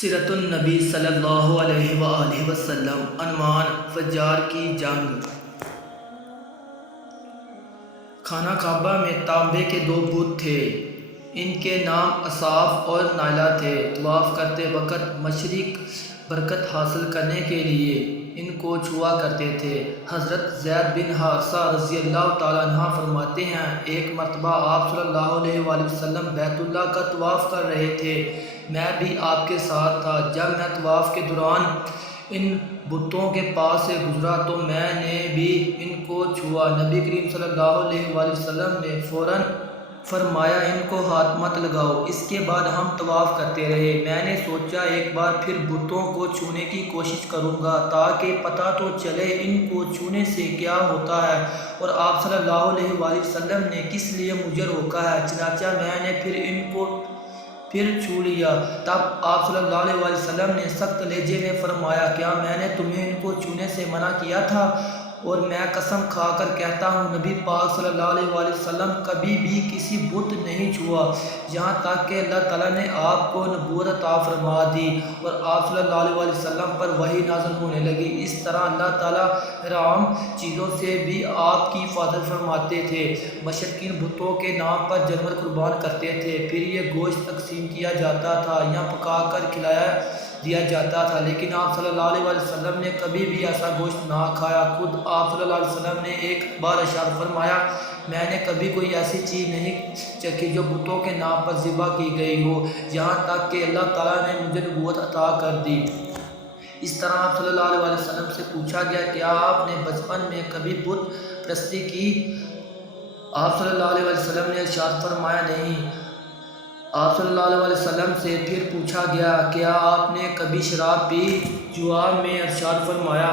سیرت النبی صلی اللہ علیہ وآلہ وسلم۔ عنوان: فجار کی جنگ۔ خانہ کعبہ میں تانبے کے دو بت تھے۔ ان کے نام اصاف اور نائلہ تھے۔ طواف کرتے وقت مشرق برکت حاصل کرنے کے لیے ان کو چھوا کرتے تھے۔ حضرت زید بن حارثہ رضی اللہ تعالیٰ عنہ فرماتے ہیں، ایک مرتبہ آپ صلی اللہ علیہ وآلہ وسلم بیت اللہ کا طواف کر رہے تھے، میں بھی آپ کے ساتھ تھا۔ جب میں طواف کے دوران ان بتوں کے پاس سے گزرا تو میں نے بھی ان کو چھوا۔ نبی کریم صلی اللہ علیہ وآلہ وسلم نے فوراً فرمایا، ان کو ہاتھ مت لگاؤ۔ اس کے بعد ہم طواف کرتے رہے۔ میں نے سوچا ایک بار پھر بتوں کو چھونے کی کوشش کروں گا تاکہ پتہ تو چلے ان کو چھونے سے کیا ہوتا ہے اور آپ صلی اللہ علیہ وآلہ وسلم نے کس لیے مجھے روکا ہے۔ چنانچہ میں نے ان کو پھر چھو لیا۔ تب آپ صلی اللہ علیہ وآلہ وسلم نے سخت لہجے میں فرمایا، کیا میں نے تمہیں ان کو چھونے سے منع کیا تھا؟ اور میں قسم کھا کر کہتا ہوں، نبی پاک صلی اللہ علیہ وآلہ وسلم کبھی بھی کسی بت نہیں چھوا یہاں تک کہ اللہ تعالیٰ نے آپ کو نبوت عطا فرما دی اور آپ صلی اللہ علیہ وآلہ وسلم پر وحی نازل ہونے لگی۔ اس طرح اللہ تعالیٰ حرام چیزوں سے بھی آپ کی حفاظت فرماتے تھے۔ مشرکین بتوں کے نام پر جانور قربان کرتے تھے، پھر یہ گوشت تقسیم کیا جاتا تھا یا پکا کر کھلایا دیا جاتا تھا، لیکن آپ صلی اللہ علیہ وآلہ وسلم نے کبھی بھی ایسا گوشت نہ کھایا۔ خود آپ صلی اللہ علیہ وسلم نے ایک بار ارشاد فرمایا، میں نے کبھی کوئی ایسی چیز نہیں چکھی جو بتوں کے نام پر ذبح کی گئی ہو، یہاں تک کہ اللہ تعالیٰ نے مجھے نبوت عطا کر دی۔ اس طرح آپ صلی اللہ علیہ وآلہ وسلم سے پوچھا گیا، کیا آپ نے بچپن میں کبھی بت پرستی کی؟ آپ صلی اللہ علیہ وآلہ وسلم نے ارشاد فرمایا، نہیں۔ آپ صلی اللہ علیہ وآلہ وسلم سے پھر پوچھا گیا، کیا آپ نے کبھی شراب پی؟ جواب میں ارشاد فرمایا،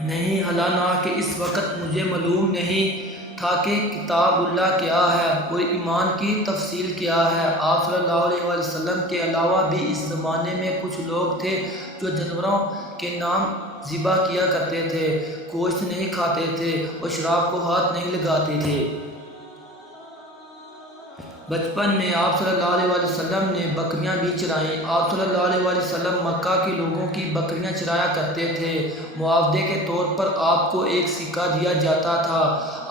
نہیں، حالانکہ اس وقت مجھے معلوم نہیں تھا کہ کتاب اللہ کیا ہے اور ایمان کی تفصیل کیا ہے۔ آپ صلی اللہ علیہ وآلہ وسلم کے علاوہ بھی اس زمانے میں کچھ لوگ تھے جو جانوروں کے نام ذبح کیا کرتے تھے، گوشت نہیں کھاتے تھے اور شراب کو ہاتھ نہیں لگاتے تھے۔ بچپن میں آپ صلی اللہ علیہ وآلہ وسلم نے بکریاں بھی چرائیں۔ آپ صلی اللہ علیہ وآلہ وسلم مکہ کے لوگوں کی بکریاں چرایا کرتے تھے۔ معاوضے کے طور پر آپ کو ایک سکہ دیا جاتا تھا۔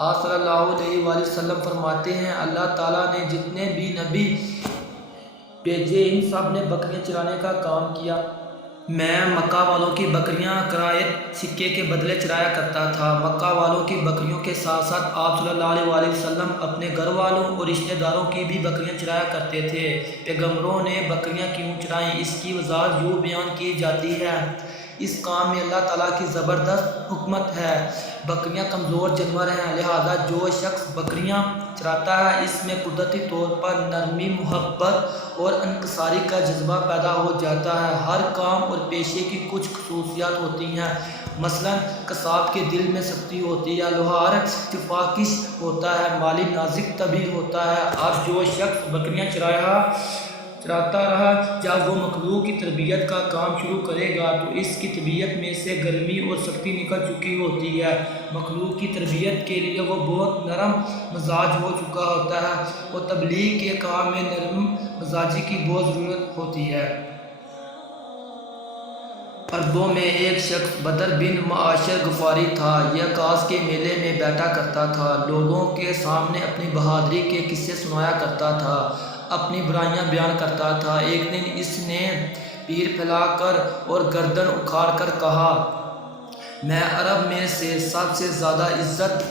آپ صلی اللہ علیہ وآلہ وسلم فرماتے ہیں، اللہ تعالیٰ نے جتنے بھی نبی بھیجے ان سب نے بکریاں چرانے کا کام کیا۔ میں مکہ والوں کی بکریاں کرائط سکے کے بدلے چرایا کرتا تھا۔ مکہ والوں کی بکریوں کے ساتھ ساتھ آپ صلی اللہ علیہ وآلہ وسلم اپنے گھر والوں اور رشتہ داروں کی بھی بکریاں چرایا کرتے تھے۔ پیغمبروں نے بکریاں کیوں چرائیں؟ اس کی وضاحت یوں بیان کی جاتی ہے، اس کام میں اللہ تعالیٰ کی زبردست حکمت ہے۔ بکریاں کمزور جانور ہیں، لہذا جو شخص بکریاں چراتا ہے اس میں قدرتی طور پر نرمی، محبت اور انکساری کا جذبہ پیدا ہو جاتا ہے۔ ہر کام اور پیشے کی کچھ خصوصیات ہوتی ہیں، مثلاً قصاب کے دل میں سختی ہوتی ہے، لوہار جفا کش ہوتا ہے، مالی نازک طبع ہوتا ہے۔ اب جو شخص بکریاں چراتا رہا، جب وہ مخلوق کی تربیت کا کام شروع کرے گا تو اس کی طبیعت میں سے گرمی اور سختی نکل چکی ہوتی ہے۔ مخلوق کی تربیت کے لیے وہ بہت نرم مزاج ہو چکا ہوتا ہے اور تبلیغ کے کام میں نرم مزاجی کی بہت ضرورت ہوتی ہے۔ عربوں میں ایک شخص بدر بن معاشر غفاری تھا۔ یہ عکاظ کے میلے میں بیٹھا کرتا تھا، لوگوں کے سامنے اپنی بہادری کے قصے سنایا کرتا تھا، اپنی برائیاں بیان کرتا تھا۔ ایک دن اس نے پیر پھیلا کر اور گردن اکھاڑ کر کہا، میں عرب میں سے سب سے زیادہ عزت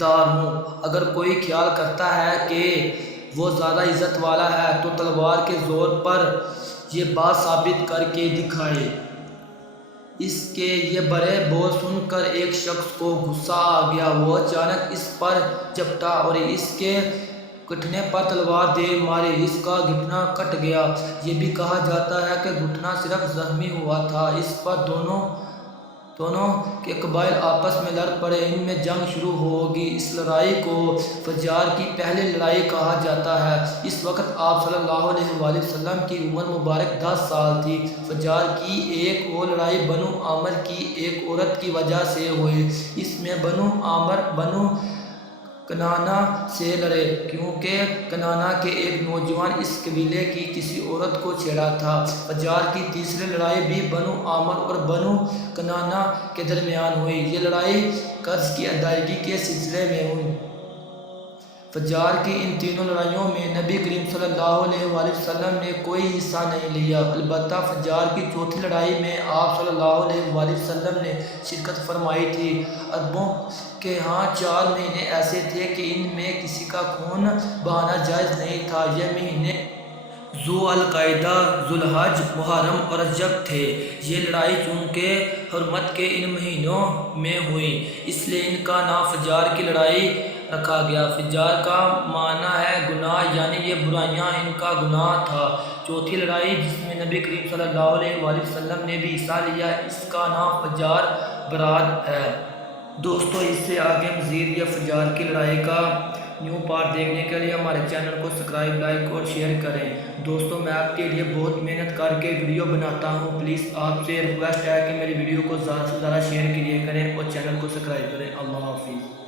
دار ہوں۔ اگر کوئی خیال کرتا ہے کہ وہ زیادہ عزت والا ہے تو تلوار کے زور پر یہ بات ثابت کر کے دکھائے۔ اس کے یہ بڑے بول سن کر ایک شخص کو غصہ آ گیا۔ وہ اچانک اس پر جھپٹا اور اس کے گھٹنے پر تلوار دے ماری۔ اس کا گھٹنا کٹ گیا۔ یہ بھی کہا جاتا ہے کہ گھٹنا صرف زخمی ہوا تھا۔ اس پر دونوں کے قبائل آپس میں لڑ پڑے، ان میں جنگ شروع ہوگی۔ اس لڑائی کو فجار کی پہلی لڑائی کہا جاتا ہے۔ اس وقت آپ صلی اللہ علیہ وآلہ وسلم کی عمر مبارک 10 سال تھی۔ فجار کی ایک اور لڑائی بنو عامر کی ایک عورت کی وجہ سے ہوئی۔ اس میں بنو عامر بنو کنانا سے لڑے، کیونکہ کنانا کے ایک نوجوان اس قبیلے کی کسی عورت کو چھیڑا تھا۔ فجار کی تیسری لڑائی بھی بنو عامر اور بنو کنانا کے درمیان ہوئی۔ یہ لڑائی قرض کی ادائیگی کے سلسلے میں ہوئی۔ فجار کی ان تینوں لڑائیوں میں نبی کریم صلی اللہ علیہ وآلہ وسلم نے کوئی حصہ نہیں لیا، البتہ فجار کی چوتھی لڑائی میں آپ صلی اللہ علیہ وآلہ وسلم نے شرکت فرمائی تھی۔ عربوں کے ہاں 4 مہینے ایسے تھے کہ ان میں کسی کا خون بہانا جائز نہیں تھا۔ یہ مہینے ذو القعدہ، ذو الحج، محرم اور رجب تھے۔ یہ لڑائی چونکہ حرمت کے ان مہینوں میں ہوئی، اس لیے ان کا نام فجار کی لڑائی رکھا گیا۔ فجار کا معنی ہے گناہ، یعنی یہ برائیاں ان کا گناہ تھا۔ چوتھی لڑائی جس میں نبی کریم صلی اللہ علیہ وآلہ وسلم نے بھی حصہ لیا، اس کا نام فجار برات ہے۔ دوستو، اس سے آگے مزید یہ فجار کی لڑائی کا نیو پارٹ دیکھنے کے لیے ہمارے چینل کو سبسکرائب، لائک اور شیئر کریں۔ دوستو، میں آپ کے لیے بہت محنت کر کے ویڈیو بناتا ہوں، پلیز آپ سے ریکویسٹ ہے کہ میری ویڈیو کو زیادہ سے زیادہ شیئر کیجیے کریں اور چینل کو سبسکرائب کریں۔ اللہ حافظ۔